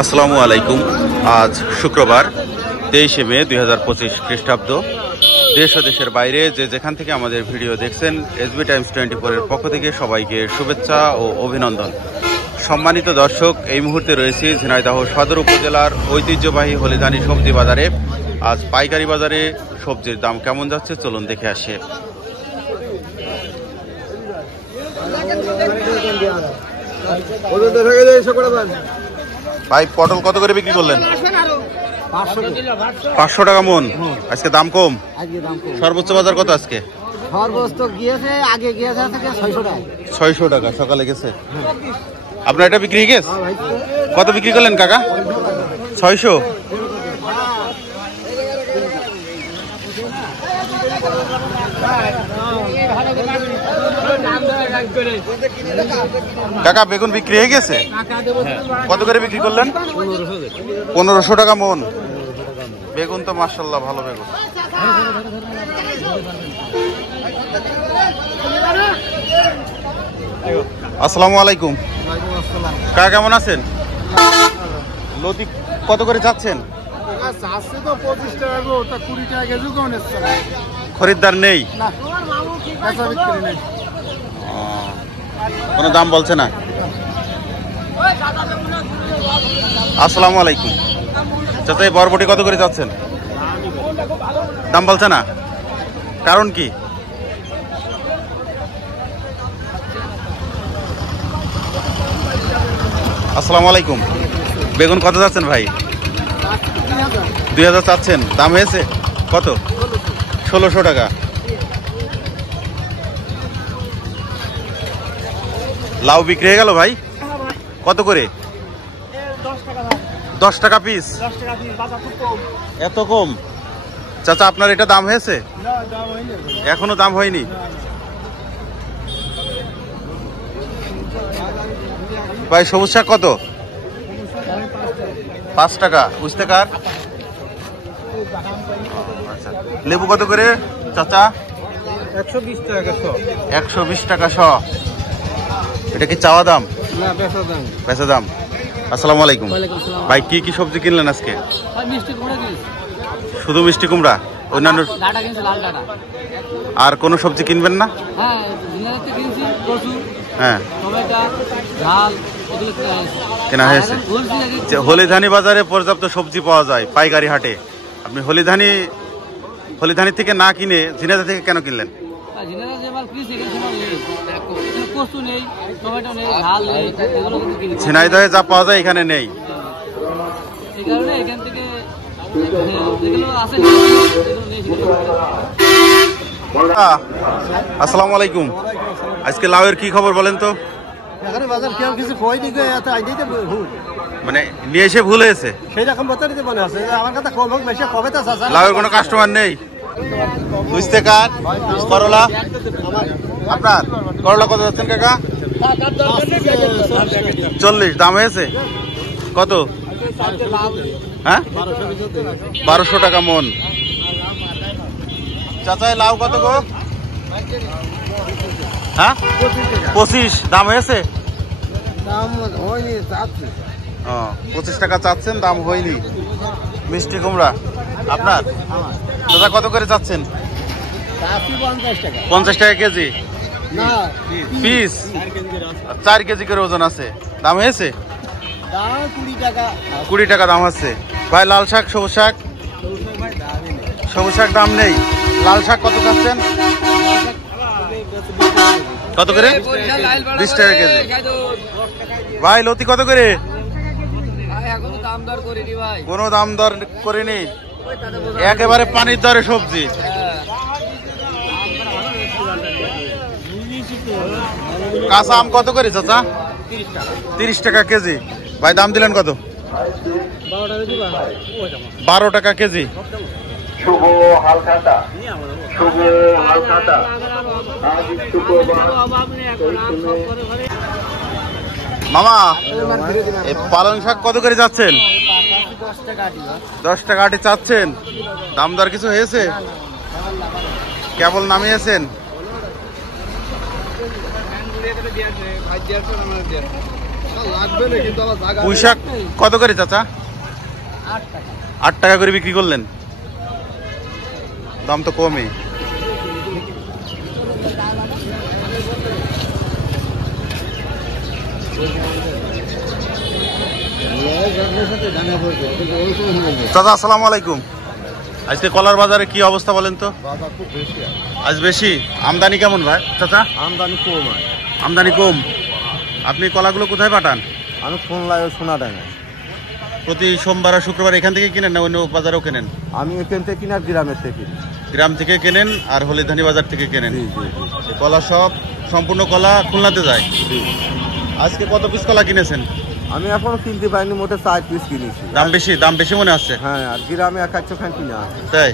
আসসালামু আলাইকুম। আজ শুক্রবার 23শে মে 2025 খ্রিস্টাব্দ। দেশ ও দেশের বাইরে যে যেখান থেকে আমাদের ভিডিও দেখছেন, এসবি টাইমস 24 এর পক্ষ থেকে সবাইকে শুভেচ্ছা ও অভিনন্দন। সম্মানিত দর্শক, এই মুহূর্তে রয়েছি ঝিনাইদহ সদর উপজেলার ঐতিহ্যবাহী হলিদানি সবজি বাজারে। আজ পাইকারি বাজারে সবজির দাম কেমন যাচ্ছে চলুন দেখে আসি। ভাই, পটল কত করে বিক্রি করলেন? 500 টাকা মন। আজকে দাম কম। সর্বোচ্চ বাজার কত আজকে? সর্বোচ্চ গিয়েছে, আগে গিয়েছে 600 টাকা। 600 টাকা সকালে গেছে। আপনার এটা বিক্রি হয়ে গেছে? কত বিক্রি করলেন কাকা? 600। কাকা, বেগুন বিক্রি হয়ে গেছে? কত করে বিক্রি করলেন? 1500 টাকা মন। বেগুন তো মাশাআল্লাহ ভালো বেগুন। আসসালামু আলাইকুম। কাকা কেমন আছেন? লতি কত করে চাচ্ছেন? খরিদ্দার নেই? কোনো দাম বলছে না? আসসালামু আলাইকুম। চাচা, এই বরবটি কত করে যাচ্ছেন? দাম বলছে না, কারণ কি? আসসালামু আলাইকুম। বেগুন কত যাচ্ছেন ভাই? 2000 চাচ্ছেন। দাম হয়েছে কত? 1600 টাকা। লাউ বিক্রি হয়ে গেল ভাই? কত করে? 10 টাকা পিস। এত কম? চাচা, আপনার এটা দাম হয়েছে? এখনো দাম হয়নি। ভাই, সবুজ শাক কত? 5 টাকা। বুঝতে কার? আচ্ছা, লেবু কত করে চাচা? 120 টাকা শ। 120 টাকা শ। এটা কি চাওয়া দাম? না, বেচা দাম। বেচা দাম। আসসালামু আলাইকুম। ওয়ালাইকুম আসসালাম। ভাই, কি কি সবজি কিনলেন আজকে? মিষ্টি কুমড়া দিস। শুধু মিষ্টি কুমড়া? অন্যান্য ডাটা কিনছি, লাল ডাটা। আর কোনো সবজি কিনবেন না? হ্যাঁ, জিনাতে কিনছি কচু, হ্যাঁ, টমেটো, ঝাল, এগুলো কেনা হয়েছে। যে হলিধানি বাজারে পর্যাপ্ত সবজি পাওয়া যায় পাইকারি হাটে, আপনি হলিধানি থেকে না কিনে ঝিনাইদহ থেকে কেন কিনলেন? জিনাতে যে মাল কিনছি এখানে সমান নেই। কচু নেই, টমেটো নেই, ঝাল নেই, এগুলো কিন্তু কিনছি। ঝিনাইদহে যা পাওয়া যায় এখানে নেই। এই কারণে এখান থেকে যেগুলো আছে সেগুলো নেই। আসসালামু আলাইকুম। আজকে লাউয়ের কি খবর বলেন তো? এখানে বাজার কেউ কিছু কই দিকে এত আইডিতে ভুল, মানে নিয়ে এসে ভুল হয়েছে। সেই রকম বাজারে মনে আছে আমার কথা কম হোক বেশি কবে তা চাচা। লাউয়ের কোনো কাস্টমার নেই। বুঝতে কার? করলা আপনার? করলা কত যাচ্ছেন কাকা? 40। দাম হয়েছে কত? হ্যাঁ, 1200 টাকা মন। চাচা, লাউ কত গো? হ্যাঁ, 25। দাম হয়েছে? দাম হয়নি, 25 টাকা চাচ্ছেন, দাম হয়নি। মিষ্টি কুমড়া আপনার? দাদা, কত করে চাচ্ছেন? 50 টাকা কেজি পিস। 4 কেজি করে ওজন আছে। দাম হয়েছে? 20 টাকা দাম আছে। ভাই, লাল শাক, সবুজ শাক? সবুজ শাক দাম নেই। লাল শাক কত চাচ্ছেন? কত করে? 20 টাকা কেজি। ভাই, লতি কত করে? কোনো দাম দর করিনি, একেবারে পানির দরে সবজি। কাঁচা আম কত করে চাচা? 30 টাকা কেজি। ভাই, দাম দিলেন কত? 12 টাকা কেজি। শুভ হালখাতা, শুভ হালখাতা। মামা, এই পালং শাক কত করে যাচ্ছেন? 10 টাকা আটি চাচ্ছেন। দাম দর কিছু হয়েছে? কেবল নামিয়েছেন? পুঁই শাক কত করে চাচা? 8 টাকা। 8 টাকা করে বিক্রি করলেন, দাম তো কমই। চাচা আসসালামু আলাইকুম। আজকে কলার বাজারে কি অবস্থা বলেন তো? আজ বেশি আমদানি কেমন ভাই চাচা? আমদানি কম। আমদানি কম। আপনি কলাগুলো কোথায় পাঠান? আমি খুলনায় সোনাডাঙ্গায়। প্রতি সোমবার আর শুক্রবার এখান থেকে কিনেন না অন্য বাজারেও কেনেন? আমি এখান থেকে কিনা গ্রামের থেকে কিনি। গ্রাম থেকে কেনেন আর হলিধানি বাজার থেকে কেনেন? জি জি জি কলা সব সম্পূর্ণ কলা খুলনাতে যায়। জি। আজকে কত পিস কলা কিনেছেন? আমি এখনো কিনতে পারিনি, মোটে 4 পিস কিনেছি। দাম বেশি মনে হচ্ছে। হ্যাঁ, আর গ্রামে 1-1 খান কিনা আছে। তাই